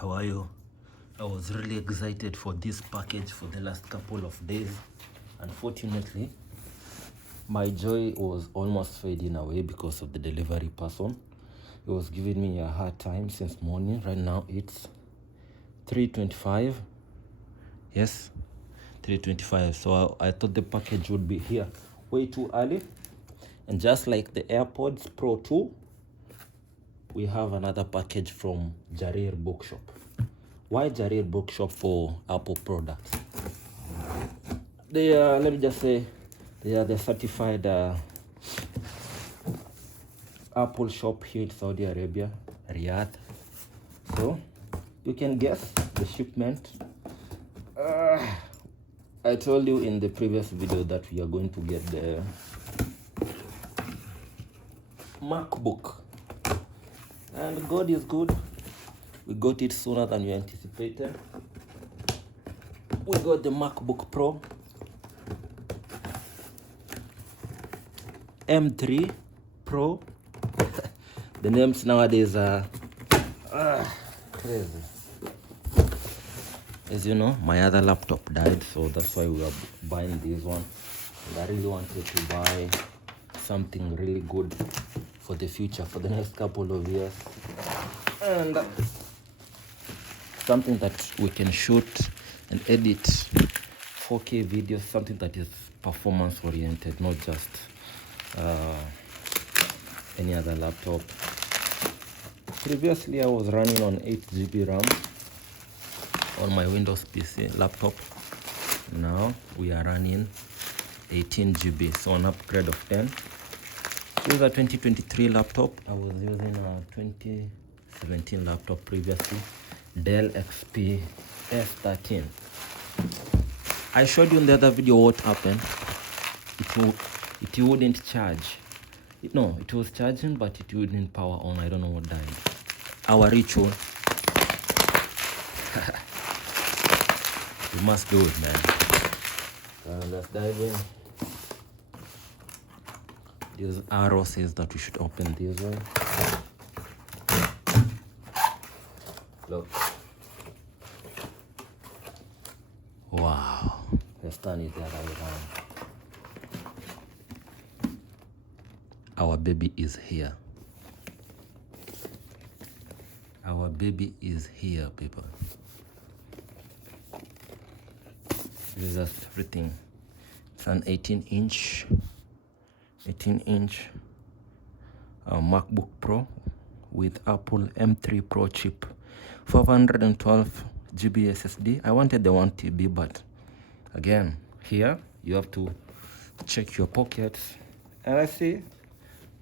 How are you? I was really excited for this package for the last couple of days. Unfortunately, my joy was almost fading away because of the delivery person. He was giving me a hard time since morning. Right now it's 3:25. Yes, 3:25. So I thought the package would be here way too early. And just like the AirPods Pro 2, we have another package from Jarir Bookshop. Why Jarir Bookshop for Apple products? They are, let me just say, they are the certified Apple shop here in Saudi Arabia, Riyadh. So you can guess the shipment. I told you in the previous video that we are going to get the MacBook, and God is good. We got it sooner than we anticipated. We got the MacBook Pro M3 Pro. The names nowadays are crazy. As you know, my other laptop died, so that's why we are buying this one. And I really wanted to buy something really good for the future, for the next couple of years. And something that we can shoot and edit 4K videos, something that is performance oriented, not just any other laptop. Previously I was running on 8 GB RAM on my Windows PC laptop. Now we are running 18 GB, so an upgrade of 10. This is a 2023 laptop. I was using a 2017 laptop previously, Dell XPS 13. I showed you in the other video what happened. It wouldn't charge. No, it was charging, but it wouldn't power on. I don't know what died. Our ritual. We must do it, man. Let's dive in. This arrow says that we should open this one. Look. Wow. Let's turn it the other way around. Our baby is here. Our baby is here, people. This is everything. It's an 18-inch MacBook Pro with Apple M3 Pro chip, 512 GB SSD. I wanted the 1 TB, but again, here you have to check your pockets. And I see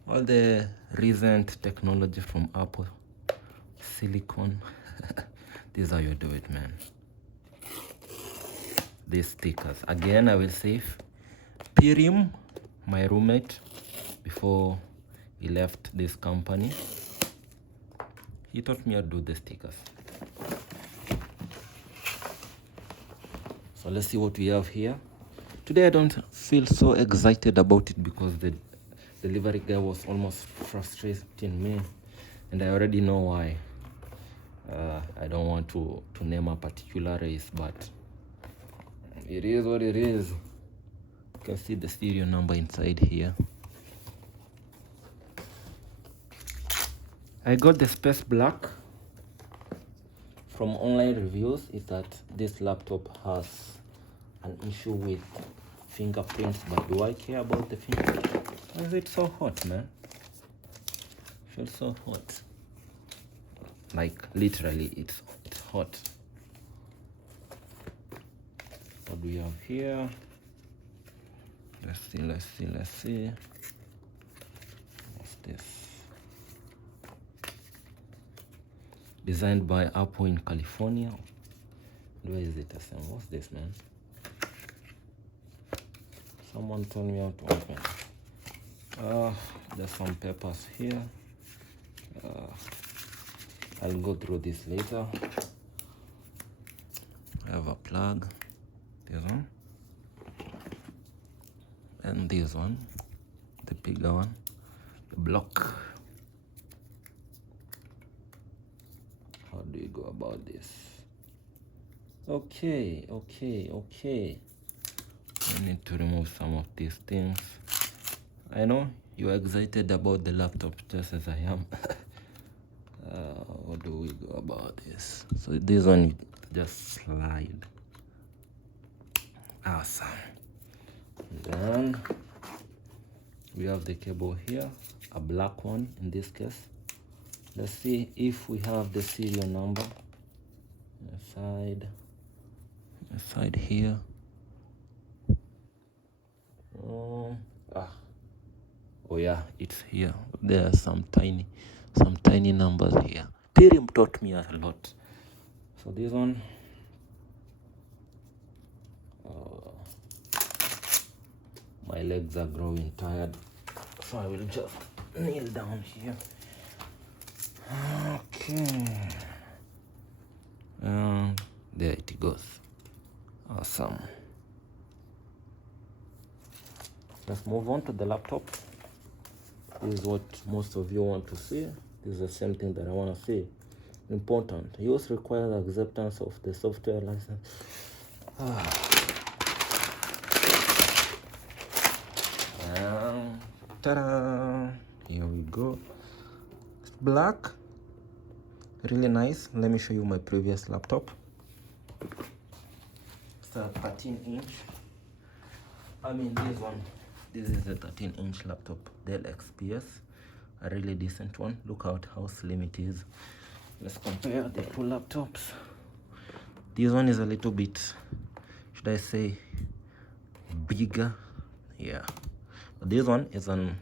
all the recent technology from Apple, silicone. This is how you do it, man. These stickers. Again, I will say, Pirim, my roommate, before he left this company, he taught me how to do the stickers. So let's see what we have here. Today I don't feel so excited about it because the delivery guy was almost frustrating me, and I already know why. I don't want to name a particular race, but it is what it is. You can see the serial number inside here. I got the Space Black. From online reviews is that this laptop has an issue with fingerprints, but do I care about the fingerprints? Why is it so hot, man? It feels so hot. Like literally it's hot. What do we have here? Let's see. What's this? Designed by Apple in California. Where is it? What's this, man? Someone told me how to open. There's some papers here. I'll go through this later. I have a plug. This one. And this one. The bigger one. The block. How do do we go about this? Okay. I need to remove some of these things. I know you're excited about the laptop just as I am. What do we go about this? So this one just slide. Awesome. And then we have the cable here, a black one in this case. Let's see if we have the serial number. Side here. Oh yeah, it's here. There are some tiny numbers here. Pirim taught me a lot. So this one, my legs are growing tired, so I will just kneel down here. Okay, and there it goes. Awesome. Let's move on to the laptop. This is what most of you want to see. This is the same thing that I want to see. Important. Use requires acceptance of the software license. Ta-da! Here we go. It's black. Really nice. Let me show you my previous laptop. It's a 13-inch. I mean this one. This is a 13-inch laptop, Dell XPS, a really decent one. Look out how slim it is. Let's compare the two laptops. This one is a little bit, should I say, bigger? Yeah. But this one is an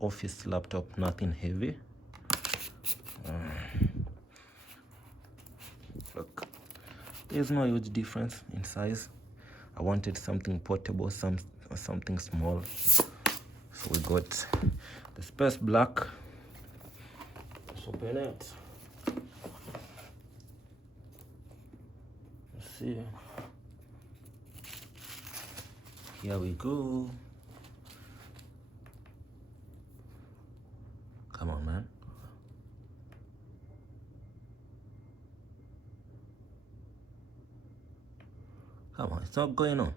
office laptop, nothing heavy. Look, there's no huge difference in size. I wanted something portable, something small, so we got the Space Black. Let's open it. Let's see. Here we go. Come on, man. Come on, it's not going on.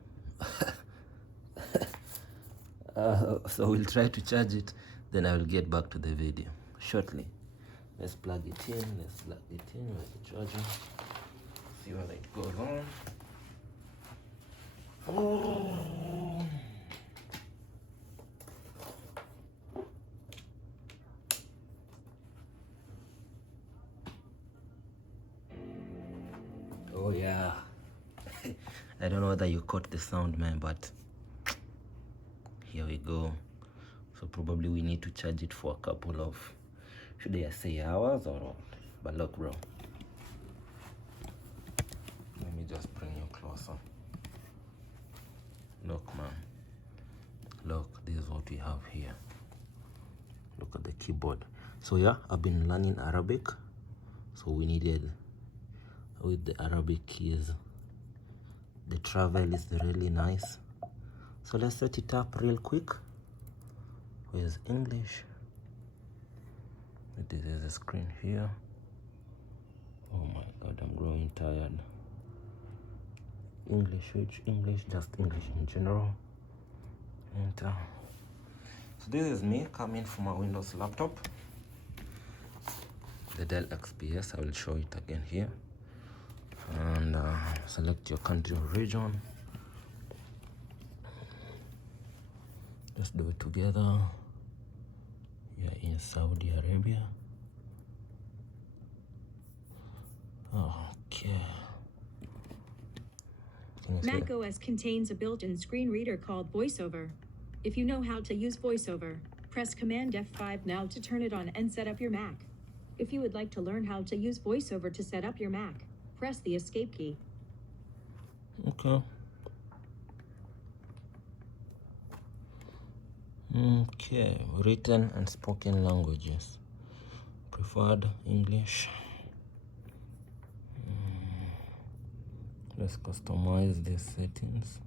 So we'll try to charge it, then I will get back to the video shortly. Let's plug it in. Where's the charger? See whether it goes on. Oh yeah. I don't know whether you caught the sound, man, but here we go. So probably we need to charge it for a couple of, should I say hours or what? But look, bro, let me just bring you closer. Look, man, look, this is what we have here. Look at the keyboard. So yeah, I've been learning Arabic, so we needed with the Arabic keys. The travel is really nice. So let's set it up real quick. Where's English? This is the screen here. Oh my god, I'm growing tired. English, which English? Just English in general. Enter. So this is me coming from a Windows laptop. The Dell XPS, I will show it again here. And select your country or region. Let's do it together. You're in Saudi Arabia. Okay. macOS contains a built-in screen reader called VoiceOver. If you know how to use VoiceOver, press Command F5 now to turn it on and set up your Mac. If you would like to learn how to use VoiceOver to set up your Mac, press the Escape key. Okay. Okay, written and spoken languages. Preferred English. Let's customize these settings.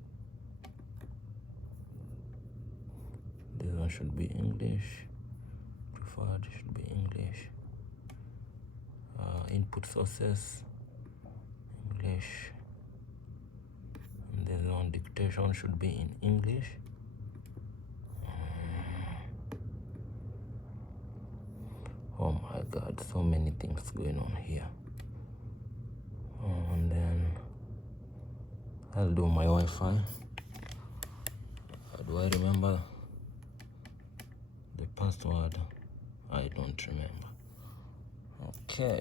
This one should be English. Preferred should be English. input sources, English, and then on dictation should be in English. Oh my god, so many things going on here. And then I'll do my Wi-Fi. Do I remember the password? I don't remember. Okay.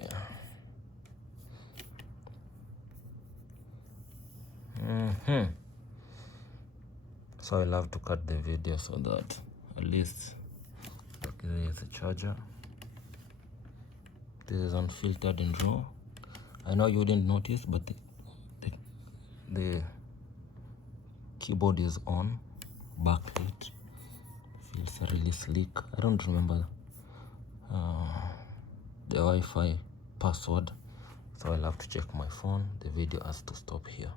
So I'll have to cut the video so that at least, okay, there's a charger. This is unfiltered and raw. I know you didn't notice, but the keyboard is on, backlit. Feels really sleek. I don't remember the Wi-Fi password, so I'll have to check my phone. The video has to stop here.